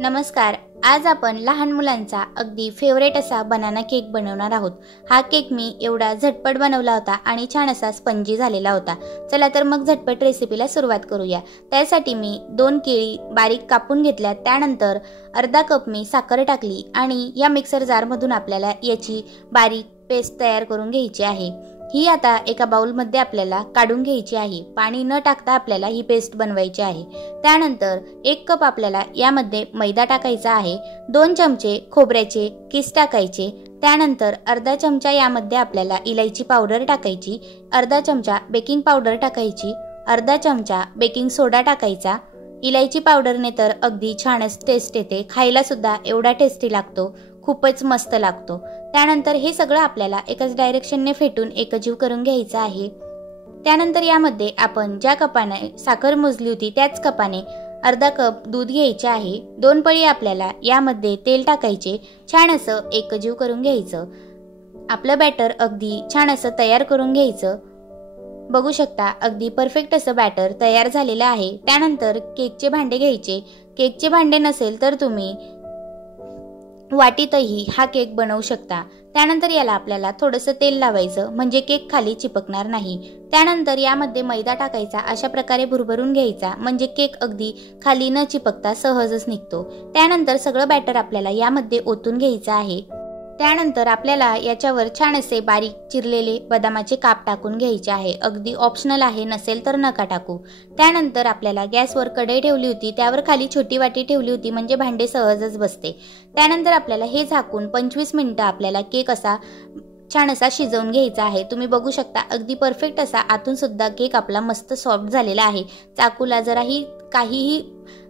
नमस्कार. आज आपण लहान मुलांचा अगदी फेवरेट असा बनाना केक बनवणार आहोत. हा केक मी एवढा झटपट बनवला होता आणि छान असा स्पंजी झालेला होता. चला तर मग झटपट रेसिपीला सुरुवात करूया. त्यासाठी मी 2 केळी बारीक कापून घेतल्या. त्यानंतर अर्धा कप मी साखर टाकली आणि या मिक्सर जारमधून आपल्याला याची बारीक पेस्ट तयार करून घ्यायची आहे. ही आता एका बाउलमध्ये आपल्याला काढून घ्यायची आहे. पाणी न टाकता आपल्याला ही पेस्ट बनवायची आहे. त्यानंतर 1 कप आपल्याला यामध्ये मैदा टाकायचा आहे. 2 चमचे खोबऱ्याचे किस टाकायचे. त्यानंतर अर्धा चमचा यामध्ये आपल्याला इलायची पावडर टाकायची. अर्धा चमचा बेकिंग पावडर टाकायची. अर्धा चमचा बेकिंग सोडा टाकायचा. इलायची पावडरने तर अगदी छानच टेस्ट येते. खायला सुद्धा एवढा टेस्टी लागतो, खूपच मस्त लागतो. त्यानंतर हे सगळं आपल्याला एकाच डायरेक्शनने फेटून एकजीव करून घ्यायचं आहे. त्यानंतर यामध्ये आपण ज्या कपाने साखर मोजली होती त्याच कपाने अर्धा कप दूध घ्यायचे आहे. 2 पळी आपल्याला यामध्ये तेल टाकायचे. छान असं एकजीव करून घ्यायचं. आपलं बॅटर अगदी छान असं तयार करून घ्यायचं. बघू शकता अगदी परफेक्ट असं बॅटर तयार झालेलं आहे. त्यानंतर केकचे भांडे घ्यायचे. केकचे भांडे नसेल तर तुम्ही वाटीतही हा केक बनवू शकता. त्यानंतर याला आपल्याला थोडंसं तेल लावायचं म्हणजे केक खाली चिपकणार नाही. त्यानंतर यामध्ये मैदा टाकायचा. अशा प्रकारे भुरभरून घ्यायचा म्हणजे केक अगदी खाली न चिपकता सहजच निघतो. त्यानंतर सगळं बॅटर आपल्याला यामध्ये ओतून घ्यायचं आहे. त्यानंतर आपल्याला याच्यावर छान असे बारीक चिरलेले बदामाचे काप टाकून घ्यायचे आहे. अगदी ऑप्शनल आहे, नसेल तर नका टाकू. त्यानंतर आपल्याला गॅसवर कढई ठेवली होती, त्यावर खाली छोटी वाटी ठेवली होती म्हणजे भांडे सहजच बसते. त्यानंतर आपल्याला हे झाकून 25 मिनिटं आपल्याला केक असा छान असा शिजवून घ्यायचा आहे. तुम्ही बघू शकता अगदी परफेक्ट असा आतून सुद्धा केक आपला मस्त सॉफ्ट झालेला आहे. चाकूला जराही काहीही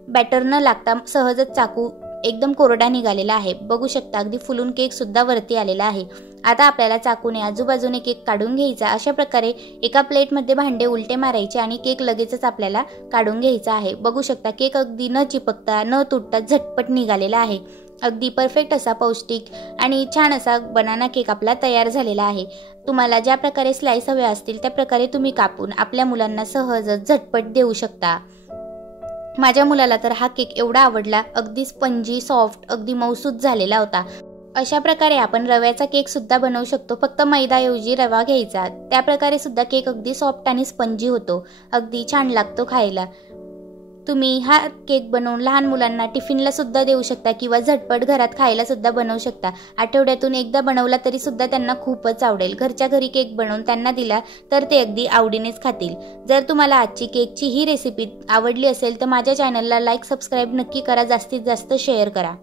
बॅटर न लागता सहजच चाकू एकदम कोरडा निघालेला आहे. बघू शकता अगदी फुलून केक सुद्धा वरती आलेला आहे. आता आपल्याला चाकूने आजूबाजूने केक काढून घ्यायचा. अशा प्रकारे एका प्लेटमध्ये भांडे उलटे मारायचे आणि केक लगेचच आपल्याला काढून घ्यायचा आहे. बघू शकता केक अगदी न चिपकता न तुटता झटपट निघालेला आहे. अगदी परफेक्ट असा पौष्टिक आणि छान असा बनाना केक आपला तयार झालेला आहे. तुम्हाला ज्या प्रकारे स्लाइस हवे असतील त्या प्रकारे तुम्ही कापून आपल्या मुलांना सहजच झटपट देऊ शकता. माझ्या मुलाला तर हा केक एवढा आवडला. अगदी स्पंजी सॉफ्ट अगदी मऊसूत झालेला होता. अशा प्रकारे आपण रव्याचा केक सुद्धा बनवू शकतो. फक्त मैदाऐवजी रवा घ्यायचा. त्या प्रकारे सुद्धा केक अगदी सॉफ्ट आणि स्पंजी होतो. अगदी छान लागतो खायला. तुम्ही हा केक बनवून लहान मुलांना टिफिनला सुद्धा देऊ शकता किंवा झटपट घरात खायला सुद्धा बनवू शकता. आठवड्यातून एकदा बनवला तरी सुद्धा त्यांना खूपच आवडेल. घरच्या घरी केक बनवून त्यांना दिला तर ते अगदी आवडीनेच खातील. जर तुम्हाला आजची केकची ही रेसिपी आवडली असेल तर माझ्या चॅनलला लाईक सबस्क्राईब नक्की करा. जास्तीत जास्त शेअर करा.